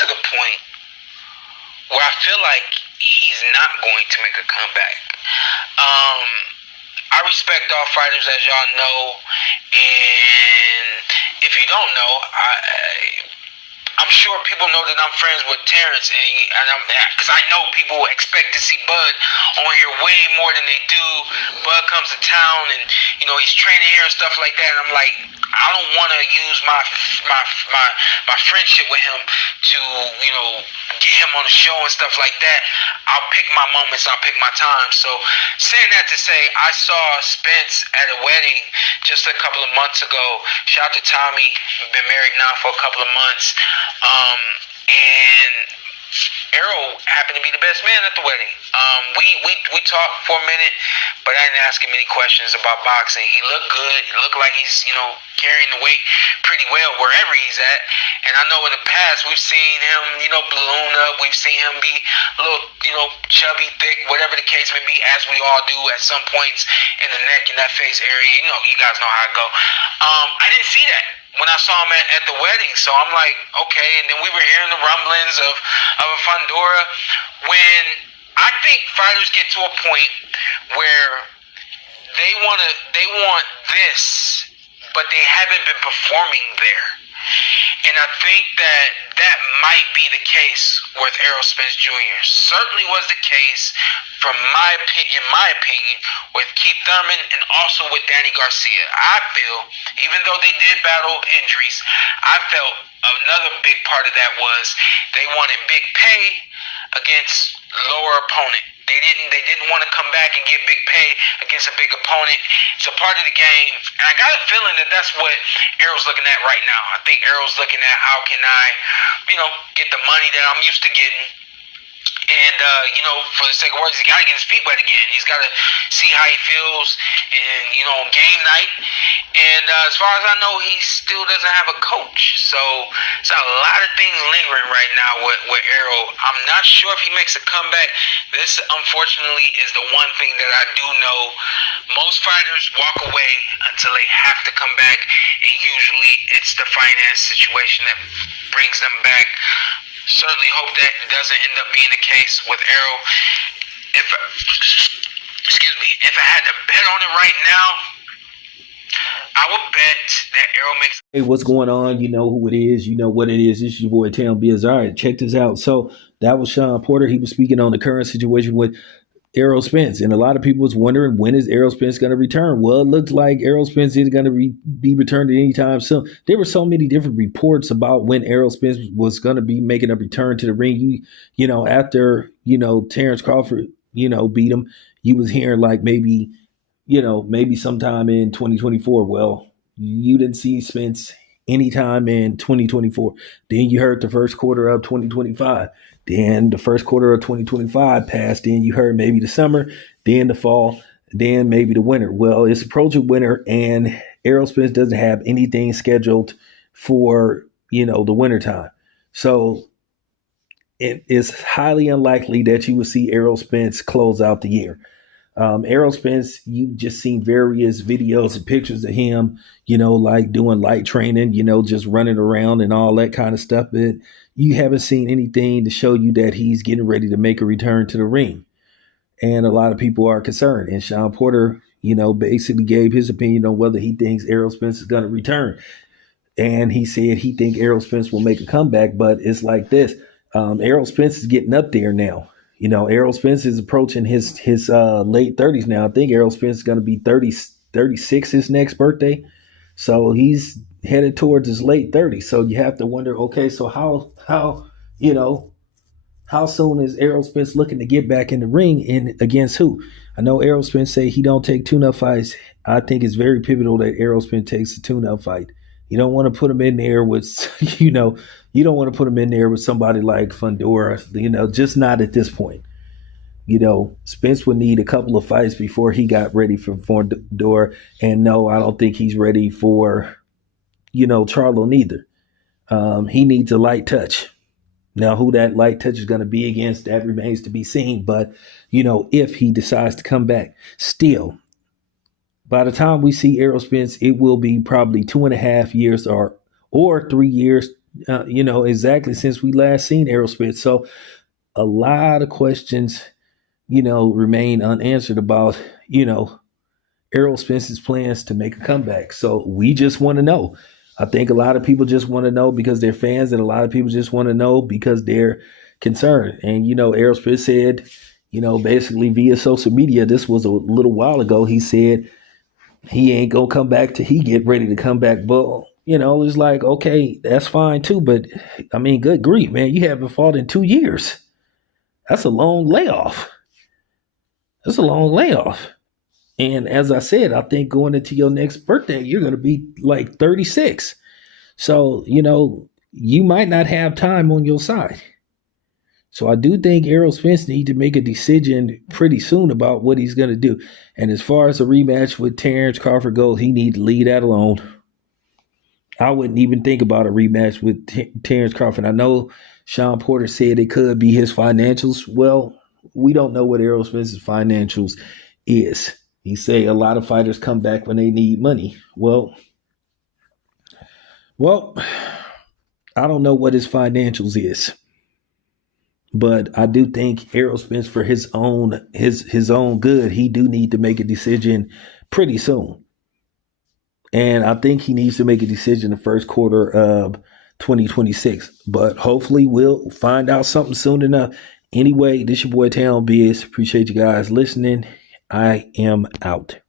to the point where I feel like he's not going to make a comeback. I respect all fighters, as y'all know, and if you don't know, I'm sure people know that I'm friends with Terrence, and because I know people expect to see Bud on here way more than they do. Bud comes to town, and he's training here and stuff like that. And I'm like, I don't want to use my friendship with him to get him on the show and stuff like that. I'll pick my moments, I'll pick my time. So saying that to say, I saw Spence at a wedding just a couple of months ago. Shout out to Tommy, been married now for a couple of months. And Errol happened to be the best man at the wedding. We talked for a minute, but I didn't ask him any questions about boxing. He looked good. He looked like he's carrying the weight pretty well wherever he's at. And I know in the past we've seen him balloon up. We've seen him be a little chubby, thick, whatever the case may be, as we all do at some points in the neck and that face area. You guys know how it go. I didn't see that when I saw him at the wedding. So I'm like, okay. And then we were hearing the rumblings of a Fundora. When I think fighters get to a point where they want this, but they haven't been performing there. And I think that might be the case with Errol Spence Jr. Certainly was the case, in my opinion, with Keith Thurman and also with Danny Garcia. I feel, even though they did battle injuries, I felt another big part of that was they wanted big pay against lower opponent. They didn't want to come back and get big pay against a big opponent. It's a part of the game. And I got a feeling that that's what Errol's looking at right now. I think Errol's looking at how can I, get the money that I'm used to getting. And, for the sake of words, he's got to get his feet wet again. He's got to see how he feels on game night. And as far as I know, he still doesn't have a coach. So it's a lot of things lingering right now with Errol. I'm not sure if he makes a comeback. This, unfortunately, is the one thing that I do know. Most fighters walk away until they have to come back. And usually it's the finance situation that brings them back. Certainly hope that doesn't end up being the case with Errol. If I had to bet on it right now, I would bet that Errol makes. Hey, what's going on? You know who it is. You know what it is. This is your boy Tam Biz. All right, check this out. So that was Sean Porter. He was speaking on the current situation with Errol Spence, and a lot of people was wondering, when is Errol Spence going to return? Well, it looks like Errol Spence is going to be returned at any time soon. There were so many different reports about when Errol Spence was going to be making a return to the ring. After Terrence Crawford beat him, you was hearing like maybe sometime in 2024. Well, you didn't see Spence anytime in 2024. Then you heard the first quarter of 2025. Then the first quarter of 2025 passed. Then you heard maybe the summer, then the fall, then maybe the winter. Well, it's approaching winter, and Errol Spence doesn't have anything scheduled for, the winter time. So it is highly unlikely that you will see Errol Spence close out the year. Errol Spence, you've just seen various videos and pictures of him, like doing light training, just running around and all that kind of stuff. But you haven't seen anything to show you that he's getting ready to make a return to the ring. And a lot of people are concerned. And Sean Porter, basically gave his opinion on whether he thinks Errol Spence is going to return. And he said he thinks Errol Spence will make a comeback, but it's like this. Errol Spence is getting up there now. Errol Spence is approaching his late 30s now. I think Errol Spence is going to be 36 his next birthday. So he's headed towards his late 30s. So you have to wonder, okay, so how soon is Errol Spence looking to get back in the ring, and against who? I know Errol Spence say he don't take tune-up fights. I think it's very pivotal that Errol Spence takes a tune-up fight. You don't want to put him in there with, you don't want to put him in there with somebody like Fundora, just not at this point. Spence would need a couple of fights before he got ready for Fundora. And no, I don't think he's ready for, Charlo neither. He needs a light touch. Now, who that light touch is going to be against, that remains to be seen. But, if he decides to come back, still, by the time we see Errol Spence, it will be probably 2.5 years or 3 years, exactly since we last seen Errol Spence. So a lot of questions, remain unanswered about, Errol Spence's plans to make a comeback. So we just want to know. I think a lot of people just want to know because they're fans, and a lot of people just want to know because they're concerned. And Errol Spence said, basically via social media, this was a little while ago. He said he ain't gonna come back till he get ready to come back. But it's like, okay, that's fine too. But I mean, good grief, man, you haven't fought in 2 years. That's a long layoff. That's a long layoff. And as I said, I think going into your next birthday, you're going to be like 36. So, you might not have time on your side. So I do think Errol Spence needs to make a decision pretty soon about what he's going to do. And as far as a rematch with Terrence Crawford goes, he needs to leave that alone. I wouldn't even think about a rematch with Terrence Crawford. I know Sean Porter said it could be his financials. Well, we don't know what Errol Spence's financials is. He say a lot of fighters come back when they need money. Well, I don't know what his financials is, but I do think Errol Spence, for his own good, he do need to make a decision pretty soon. And I think he needs to make a decision the first quarter of 2026. But hopefully we'll find out something soon enough. Anyway, this your boy Town Biz. Appreciate you guys listening. I am out.